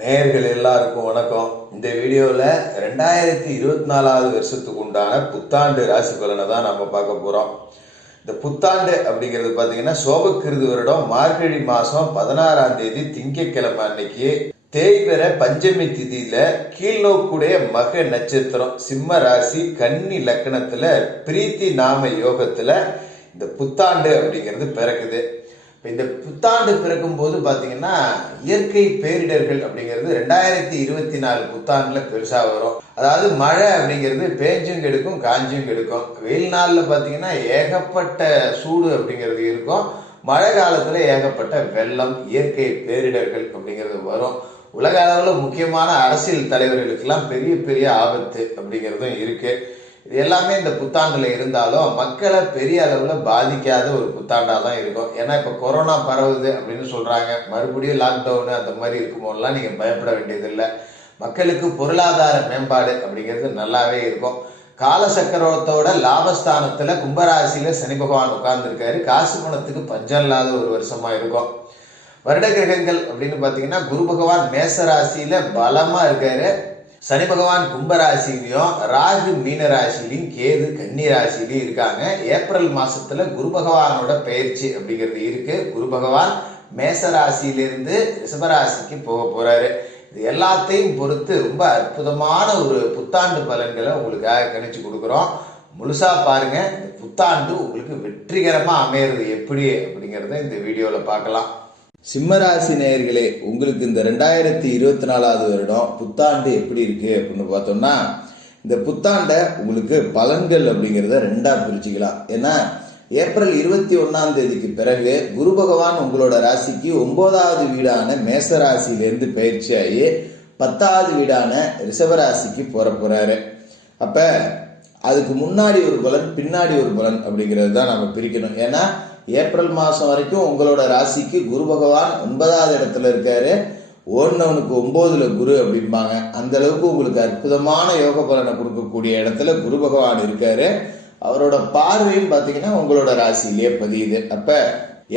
நேயர்கள் எல்லாருக்கும் வணக்கம். இந்த வீடியோவில் 2024 வருஷத்துக்கு உண்டான புத்தாண்டு ராசி பலனை தான் நம்ம பார்க்க போகிறோம். இந்த புத்தாண்டு அப்படிங்கிறது பார்த்தீங்கன்னா சோபக்கிருது வருடம் மார்கழி மாதம் 16ஆம் தேதி திங்கட்கிழமை அன்னைக்கு தேய்பிற பஞ்சமி திதியில கீழ்நோக்குடைய மக நட்சத்திரம் சிம்ம ராசி கன்னி லக்னத்துல பிரீத்தி நாம யோகத்துல இந்த புத்தாண்டு அப்படிங்கிறது பிறக்குது. இந்த புத்தாண்டு பிறக்கும் போது பார்த்தீங்கன்னா இயற்கை பேரிடர்கள் அப்படிங்கிறது 2024 புத்தாண்டுல பெருசா வரும். அதாவது மழை அப்படிங்கிறது பேஞ்சும் கெடுக்கும் காஞ்சும் கெடுக்கும். வெயில் நாளில் பார்த்தீங்கன்னா ஏகப்பட்ட சூடு அப்படிங்கிறது இருக்கும். மழை காலத்துல ஏகப்பட்ட வெள்ளம் இயற்கை பேரிடர்கள் அப்படிங்கிறது வரும். உலக அளவில் முக்கியமான அரசியல் தலைவர்களுக்கெல்லாம் பெரிய பெரிய ஆபத்து அப்படிங்கிறதும் இருக்கு. இது எல்லாமே இந்த புத்தாண்டுல இருந்தாலும் மக்களை பெரிய அளவில் பாதிக்காத ஒரு புத்தாண்டாக தான் இருக்கும். ஏன்னா இப்போ கொரோனா பரவுது அப்படின்னு சொல்றாங்க, மறுபடியும் லாக்டவுனு அந்த மாதிரி இருக்கும்போதெல்லாம் நீங்கள் பயப்பட வேண்டியதில்லை. மக்களுக்கு பொருளாதார மேம்பாடு அப்படிங்கிறது நல்லாவே இருக்கும். காலசக்கரத்தோட லாபஸ்தானத்துல கும்பராசியில சனி பகவான் உட்கார்ந்துருக்காரு. காசு பணத்துக்கு பஞ்சம் இல்லாத ஒரு வருஷமா இருக்கும். வருட கிரகங்கள் அப்படின்னு பார்த்தீங்கன்னா குரு பகவான் மேச ராசியில பலமா இருக்காரு. சனி பகவான் கும்பராசிலையும் ராகு மீன ராசிலையும் கேது கன்னி ராசிலையும் இருக்காங்க. ஏப்ரல் மாசத்துல குரு பகவானோட பயிற்சி அப்படிங்கிறது இருக்கு. குரு பகவான் மேச ராசியிலிருந்து ரிஷபராசிக்கு போக போறாரு. இது எல்லாத்தையும் பொறுத்து ரொம்ப அற்புதமான ஒரு புத்தாண்டு பலன்களை உங்களுக்காக கணிச்சு கொடுக்குறோம். முழுசா பாருங்க. இந்த புத்தாண்டு உங்களுக்கு வெற்றிகரமா அமையிறது எப்படி அப்படிங்கிறத இந்த வீடியோல பார்க்கலாம். சிம்மராசி நேயர்களே, உங்களுக்கு இந்த 2024 வருடம் புத்தாண்டு எப்படி இருக்கு அப்படின்னு பார்த்தோம்னா, இந்த புத்தாண்டை உங்களுக்கு பலன்கள் அப்படிங்கிறத ரெண்டா பிரிச்சுக்கலாம். ஏன்னா ஏப்ரல் 21ஆம் தேதிக்கு பிறகு குரு பகவான் உங்களோட ராசிக்கு 9வது வீடான மேச ராசியிலேருந்து பயிற்சியாகி 10வது வீடான ரிஷபராசிக்கு போறாரு. அப்ப அதுக்கு முன்னாடி ஒரு பலன் பின்னாடி ஒரு பலன் அப்படிங்கிறது தான் நம்ம பிரிக்கணும். ஏன்னா ஏப்ரல் மாதம் வரைக்கும் உங்களோட ராசிக்கு குரு பகவான் 9வது இடத்துல இருக்காரு. ஓடுனவனுக்கு 9ல குரு அப்படிம்பாங்க. அந்த அளவுக்கு உங்களுக்கு அற்புதமான யோக பலனை கொடுக்கக்கூடிய இடத்துல குரு பகவான் இருக்காரு. அவரோட பார்வையும் பார்த்தீங்கன்னா உங்களோட ராசியிலேயே பதியுது. அப்ப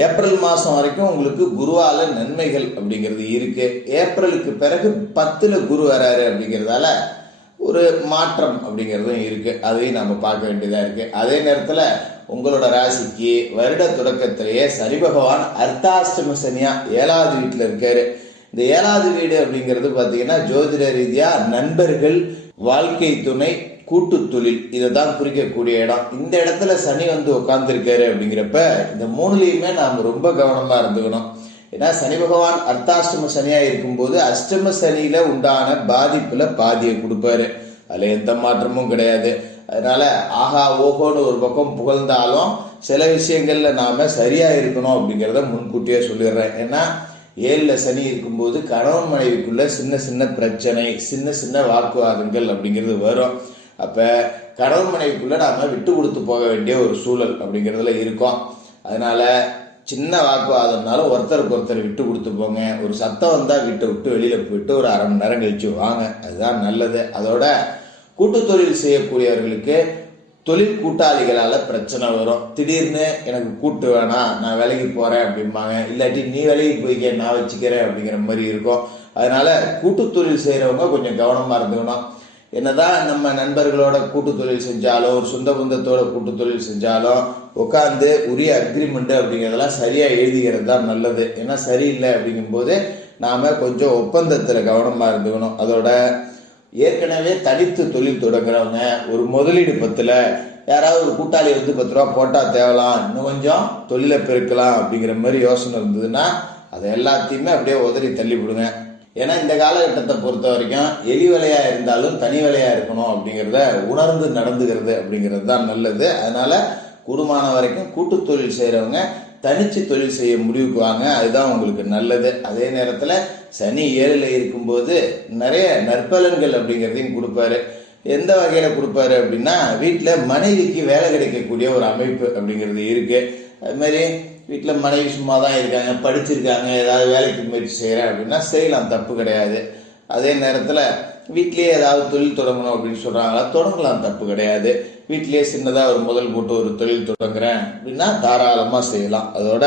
ஏப்ரல் மாதம் வரைக்கும் உங்களுக்கு குருவால நன்மைகள் அப்படிங்கிறது இருக்கு. ஏப்ரலுக்கு பிறகு 10ல குரு வராரு அப்படிங்கிறதால ஒரு மாற்றம் அப்படிங்கிறதும் இருக்கு. அதையும் நம்ம பார்க்க வேண்டியதா இருக்கு. அதே நேரத்தில் உங்களோட ராசிக்கு வருட தொடக்கத்திலேயே சனி பகவான் அர்த்தாஷ்டம சனியா 7வது வீட்டில் இருக்காரு. இந்த 7வது வீடு அப்படிங்கிறது பார்த்தீங்கன்னா ஜோதிட ரீதியா நண்பர்கள், வாழ்க்கை துணை, கூட்டு தொழில் இதை தான் குறிக்கக்கூடிய இடம். இந்த இடத்துல சனி வந்து உட்கார்ந்துருக்காரு அப்படிங்கிறப்ப இந்த மூணுலையுமே நாம் ரொம்ப கவனமா இருந்துக்கணும். ஏன்னா சனி பகவான் அர்த்தாஷ்டம சனியா இருக்கும்போது அஷ்டம சனியில உண்டான பாதிப்புல பாதியை கொடுப்பாரு. அதுல எந்த மாற்றமும் கிடையாது. அதனால ஆஹா ஓஹோன்னு ஒரு பக்கம் புகழ்ந்தாலும் சில விஷயங்கள்ல நாம சரியா இருக்கணும் அப்படிங்கிறத முன்கூட்டியே சொல்லிடுறேன். ஏன்னா 7ல சனி இருக்கும்போது கணவன் மனைவிக்குள்ள சின்ன சின்ன பிரச்சனை, சின்ன சின்ன வாக்குவாதங்கள் அப்படிங்கிறது வரும். அப்ப கணவன் மனைவிக்குள்ள நாம விட்டு கொடுத்து போக வேண்டிய ஒரு சூழல் அப்படிங்கிறதுல இருக்கும். அதனால சின்ன வாக்குவாதம்னாலும் ஒருத்தருக்கு ஒருத்தர் விட்டு கொடுத்து போங்க. ஒரு சத்தம் வந்தா வீட்டை விட்டு வெளியில போயிட்டு ஒரு அரை மணி நேரம் கழிச்சு வாங்க, அதுதான் நல்லது. அதோட கூட்டு தொழில் செய்யக்கூடியவர்களுக்கு தொழில் கூட்டாளிகளால பிரச்சனை வரும். திடீர்னு எனக்கு கூட்டு வேணாம், நான் வேலைக்கு போறேன் அப்படிம்பாங்க. இல்லாட்டி நீ வேலைக்கு போய்க்க, நான் வச்சுக்கிறேன் அப்படிங்கிற மாதிரி இருக்கும். அதனால கூட்டு தொழில் செய்யறவங்க கொஞ்சம் கவனமா இருந்துக்கணும். என்னதான் நம்ம நண்பர்களோட கூட்டு தொழில் செஞ்சாலும் ஒரு சொந்த பந்தத்தோட கூட்டு தொழில் செஞ்சாலும் உட்காந்து உரிய அக்ரிமெண்ட் அப்படிங்கிறதெல்லாம் சரியா எழுதிக்கிறது தான் நல்லது. ஏன்னா சரியில்லை அப்படிங்கும்போது நாம கொஞ்சம் ஒப்பந்தத்துல கவனமா இருந்துக்கணும். அதோட ஏற்கனவே தனித்து தொழில் தொடங்குறவங்க ஒரு முதலீடு 10ல யாராவது ஒரு கூட்டாளி வந்து 10 ரூபா போட்டா தேவலாம், இன்னும் கொஞ்சம் தொழிலை பெருக்கலாம் அப்படிங்கிற மாதிரி யோசனை இருந்ததுன்னா அதை எல்லாத்தையுமே அப்படியே உதறி தள்ளி விடுங்க. ஏன்னா இந்த காலகட்டத்தை பொறுத்த வரைக்கும் எலி வேலையா இருந்தாலும் தனி வேலையா இருக்கணும் அப்படிங்கிறத உணர்ந்து நடந்துக்கிறது அப்படிங்கிறது தான் நல்லது. அதனால கூடுமான வரைக்கும் கூட்டு தொழில் செய்யறவங்க தனிச்சு தொழில் செய்ய முடிவுக்கு வாங்க, அதுதான் உங்களுக்கு நல்லது. அதே நேரத்துல சனி 7ல இருக்கும்போது நிறைய நற்பலன்கள் அப்படிங்கிறதையும் கொடுப்பாரு. எந்த வகையில கொடுப்பாரு அப்படின்னா வீட்டுல மனைவிக்கு வேலை கிடைக்கக்கூடிய ஒரு அமைப்பு அப்படிங்கிறது இருக்கு. அது மாதிரி வீட்டில் மனைவி சும்மா தான் இருக்காங்க, படிச்சிருக்காங்க, ஏதாவது வேலைக்கு முயற்சி செய்கிறேன் அப்படின்னா செய்யலாம், தப்பு கிடையாது. அதே நேரத்தில் வீட்லேயே ஏதாவது தொழில் தொடங்கணும் அப்படின்னு சொல்கிறாங்களா, தொடங்கலாம், தப்பு கிடையாது. வீட்லேயே சின்னதாக ஒரு முதல் போட்டு ஒரு தொழில் தொடங்குறேன் அப்படின்னா தாராளமாக செய்யலாம். அதோட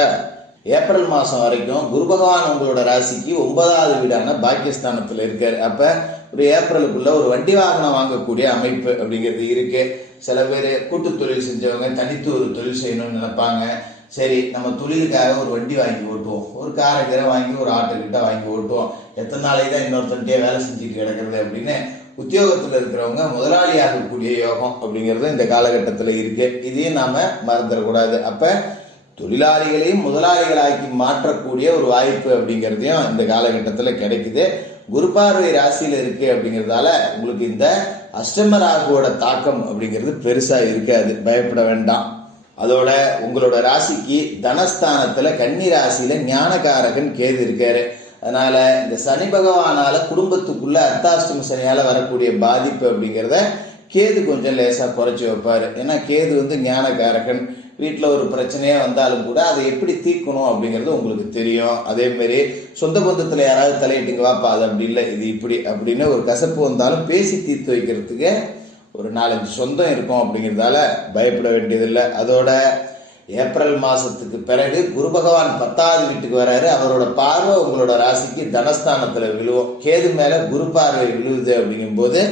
ஏப்ரல் மாதம் வரைக்கும் குரு பகவான் உங்களோட ராசிக்கு 9வது வீடான பாக்கியஸ்தானத்தில் இருக்காரு. அப்போ ஒரு ஏப்ரலுக்குள்ள ஒரு வண்டி வாகனம் வாங்கக்கூடிய அமைப்பு அப்படிங்கிறது இருக்கு. சில பேர் கூட்டு தொழில் செஞ்சவங்க தனித்து ஒரு தொழில் செய்யணும்னு நினைப்பாங்க. சரி, நம்ம தொழிலுக்காக ஒரு வண்டி வாங்கி ஓட்டுவோம், ஒரு காரை வாங்கி ஒரு ஆட்டோ கிட்ட வாங்கி ஓட்டுவோம், எத்தனை நாளைக்கு தான் இன்னொருத்தன்ட்டே வேலை செஞ்சுட்டு கிடக்கிறது அப்படின்னு உத்தியோகத்தில் இருக்கிறவங்க முதலாளி ஆகக்கூடிய யோகம் அப்படிங்கிறது இந்த காலகட்டத்தில் இருக்கு. இதையும் நாம மறந்துடக்கூடாது. அப்ப தொழிலாளிகளையும் முதலாளிகளாக்கி மாற்றக்கூடிய ஒரு வாய்ப்பு அப்படிங்கிறதையும் இந்த காலகட்டத்தில் கிடைக்குது. குரு பார்வை ராசியில இருக்கு அப்படிங்கிறதால உங்களுக்கு இந்த அஷ்டம ராகுவோட தாக்கம் அப்படிங்கிறது பெருசா இருக்காது, பயப்பட வேண்டாம். அதோட உங்களோட ராசிக்கு தனஸ்தானத்துல கன்னி ராசியில ஞானகாரகன் கேது இருக்காரு. அதனால இந்த சனி பகவானால குடும்பத்துக்குள்ள அர்த்தாஷ்டம சனியால வரக்கூடிய பாதிப்பு அப்படிங்கிறத கேது கொஞ்சம் லேசா குறைச்சி வைப்பாரு. ஏன்னா கேது ஞானகாரகன். வீட்டில் ஒரு பிரச்சனையே வந்தாலும் கூட அதை எப்படி தீர்க்கணும் அப்படிங்கிறது உங்களுக்கு தெரியும். அதே மாதிரி சொந்த பந்தத்தில் யாராவது தலையிட்டுங்க வாப்பா அது அப்படி இல்லை இது இப்படி அப்படின்னு ஒரு கசப்பு வந்தாலும் பேசி தீர்த்து வைக்கிறதுக்கு ஒரு 4-5 சொந்தம் இருக்கும் அப்படிங்கிறதால பயப்பட வேண்டியதில்லை. அதோட ஏப்ரல் மாதத்துக்கு பிறகு குரு பகவான் 10வது வீட்டுக்கு வராரு. அவரோட பார்வை உங்களோட ராசிக்கு தனஸ்தானத்தில் விழுவோம். கேது மேலே குரு பார்வை விழுவுது அப்படிங்கும்போது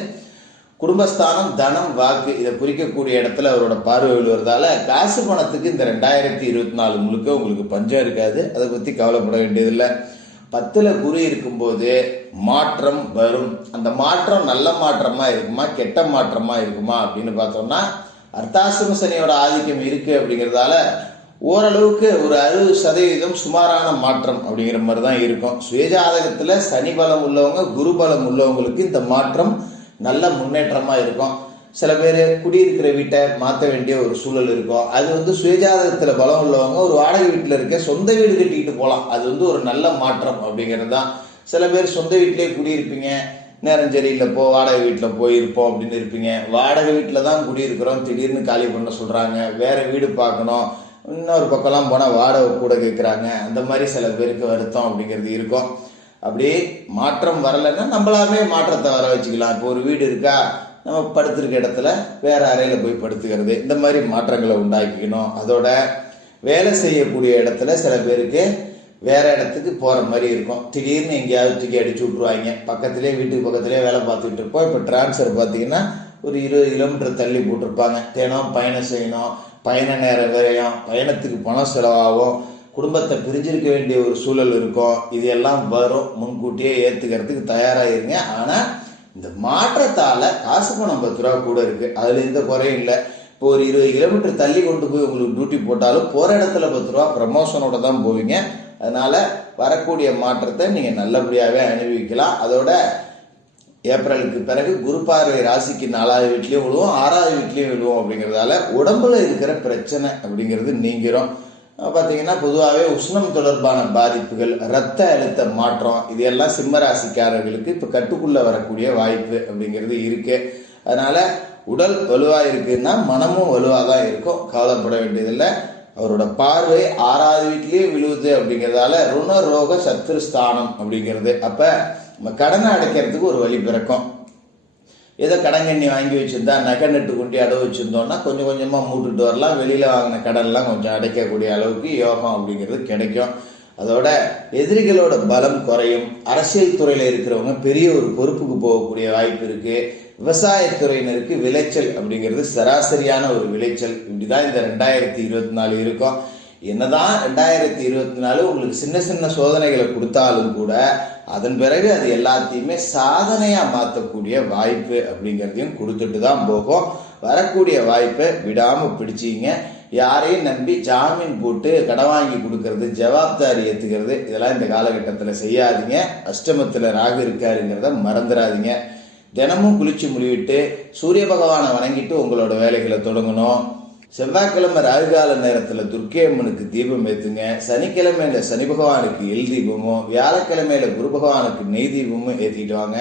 குடும்பஸ்தானம், தனம், வாக்கு இதை குறிக்கக்கூடிய இடத்துல அவரோட பார்வை விழுவதால காசு பணத்துக்கு இந்த 2024 முழுக்க உங்களுக்கு பஞ்சம் இருக்காது. அதை பற்றி கவலைப்பட வேண்டியதில்லை. 10ல் குரு இருக்கும்போது மாற்றம் வரும். அந்த மாற்றம் நல்ல மாற்றமா இருக்குமா கெட்ட மாற்றமா இருக்குமா அப்படின்னு பார்த்தோம்னா அர்த்தாசிரம சனியோட ஆதிக்கம் இருக்கு அப்படிங்கிறதால ஓரளவுக்கு ஒரு 60% சுமாரான மாற்றம் அப்படிங்கிற மாதிரி தான் இருக்கும். சுயஜாதகத்துல சனி பலம் உள்ளவங்க குரு பலம் உள்ளவங்களுக்கு இந்த மாற்றம் நல்ல முன்னேற்றமா இருக்கும். சில பேர் குடியிருக்கிற வீட்டை மாற்ற வேண்டிய ஒரு சூழல் இருக்கும். அது சுயஜாதகத்துல பலம் உள்ளவங்க ஒரு வாடகை வீட்டில் இருக்க சொந்த வீடு கட்டிக்கிட்டு போகலாம். அது ஒரு நல்ல மாற்றம் அப்படிங்கிறது தான். சில பேர் சொந்த வீட்டிலே குடியிருப்பீங்க, நேரம் சரியில்லை வாடகை வீட்டில் போயிருப்போம் அப்படின்னு இருப்பீங்க. வாடகை வீட்டில் தான் குடியிருக்கிறோம், திடீர்னு காலி பண்ண சொல்றாங்க, வேற வீடு பார்க்கணும், இன்னொரு பக்கம்லாம் போனால் வாடகை கூட கேட்குறாங்க. அந்த மாதிரி சில பேருக்கு வருத்தம் அப்படிங்கிறது இருக்கும். அப்படியே மாற்றம் வரலைன்னா நம்மளாமே மாற்றத்தை வர வச்சுக்கலாம். இப்போ ஒரு வீடு இருக்கா, நம்ம படுத்திருக்க இடத்துல வேற அறையில் போய் படுத்துக்கிறது, இந்த மாதிரி மாற்றங்களை உண்டாக்கிக்கணும். அதோட வேலை செய்யக்கூடிய இடத்துல சில பேருக்கு வேற இடத்துக்கு போகிற மாதிரி இருக்கும். திடீர்னு எங்கேயாவது தூக்கி அடிச்சு விட்ருவாங்க. வீட்டுக்கு பக்கத்துலேயே வேலை பார்த்துக்கிட்டு இருப்போம். இப்போ டிரான்ஸ்ஃபர் பார்த்தீங்கன்னா ஒரு 20 கிலோமீட்டர் தள்ளி போட்டிருப்பாங்க. தினம் பயணம் செய்யணும், பயண நேரம் விரையும், பயணத்துக்கு பணம் செலவாகும், குடும்பத்தை பிரிஞ்சிருக்க வேண்டிய ஒரு சூழல் இருக்கும். இது எல்லாம் வரும். முன்கூட்டியே ஏற்றுக்கிறதுக்கு தயாராக இருங்க. ஆனால் இந்த மாற்றத்தால் காசு பணம் 10 ரூபா கூட இருக்குது, அதில் எந்த குறையும் இல்லை. இப்போ ஒரு 20 கிலோமீட்டர் தள்ளி கொண்டு போய் உங்களுக்கு டியூட்டி போட்டாலும் போகிற இடத்துல 10 ரூபா ப்ரமோஷனோட தான் போவீங்க. அதனால் வரக்கூடிய மாற்றத்தை நீங்கள் நல்லபடியாகவே அனுபவிக்கலாம். அதோட ஏப்ரலுக்கு பிறகு குரு பார்வை ராசிக்கு 4வது வீட்லேயும் விழுவோம், 6வது வீட்லேயும் விழுவோம். அப்படிங்கிறதால உடம்புல இருக்கிற பிரச்சனை அப்படிங்கிறது நீங்கிறோம். பார்த்தீங்கன்னா பொதுவாகவே உஷ்ணம் தொடர்பான பாதிப்புகள், இரத்த அழுத்த மாற்றம், இது எல்லாம் சிம்ம ராசிக்காரர்களுக்கு இப்போ கட்டுக்குள்ளே வரக்கூடிய வாய்ப்பு அப்படிங்கிறது இருக்கு. அதனால உடல் வலுவாக இருக்குன்னா மனமும் வலுவாக தான் இருக்கும், கவலைப்பட வேண்டியதில்லை. அவரோட பார்வை 6வது வீட்லேயே விழுவுது அப்படிங்கிறதால ருண ரோக சத்ரு ஸ்தானம் அப்படிங்கிறது. அப்போ நம்ம கடனை அடைக்கிறதுக்கு ஒரு வழி பிறக்கும். ஏதோ கடங்கண்ணி வாங்கி வச்சுருந்தா நகை நட்டு கொண்டு அடவு வச்சுருந்தோம்னா கொஞ்சம் கொஞ்சமாக மூட்டுட்டு வரலாம். வெளியில் வாங்கின கடன்லாம் கொஞ்சம் அடைக்கக்கூடிய அளவுக்கு யோகம் அப்படிங்கிறது கிடைக்கும். அதோட எதிரிகளோட பலம் குறையும். அரசியல் துறையில் இருக்கிறவங்க பெரிய ஒரு பொறுப்புக்கு போகக்கூடிய வாய்ப்பு இருக்குது. விவசாயத்துறையினருக்கு விளைச்சல் அப்படிங்கிறது சராசரியான ஒரு விளைச்சல். இப்படிதான் இந்த 2024 இருக்கும். என்னதான் 2024 உங்களுக்கு சின்ன சின்ன சோதனைகளை கொடுத்தாலும் கூட அதன் பிறகு அது எல்லாத்தையுமே சாதனையா மாற்றக்கூடிய வாய்ப்பு அப்படிங்கிறதையும் கொடுத்துட்டு தான் போகும். வரக்கூடிய வாய்ப்பை விடாம பிடிச்சிங்க. யாரையும் நம்பி ஜாமீன் போட்டு கடன் வாங்கி கொடுக்கறது, ஜவாப்தாரி ஏற்றுக்கிறது, இதெல்லாம் இந்த காலகட்டத்தில் செய்யாதீங்க. அஷ்டமத்தில் ராகு இருக்காருங்கிறத மறந்துடாதீங்க. தினமும் குளிச்சு முடிவிட்டு சூரிய பகவானை வணங்கிட்டு உங்களோட வேலைகளை தொடங்கணும். செவ்வாய்க்கிழமை ராகுகால நேரத்தில் துர்க்கை அம்மனுக்கு தீபம் ஏற்றுங்க. சனிக்கிழமையில சனி பகவானுக்கு எல் தீபமும், வியாழக்கிழமையில குரு பகவானுக்கு நெய் தீபமும் ஏற்றிட்டு வாங்க.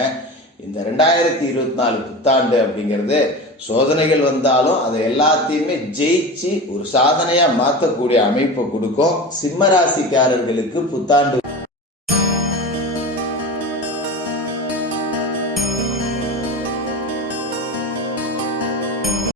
இந்த 2024 புத்தாண்டு அப்படிங்கிறது சோதனைகள் வந்தாலும் அதை எல்லாத்தையுமே ஜெயிச்சு ஒரு சாதனையா மாற்றக்கூடிய அமைப்பை கொடுக்கும். சிம்ம ராசிக்காரர்களுக்கு புத்தாண்டு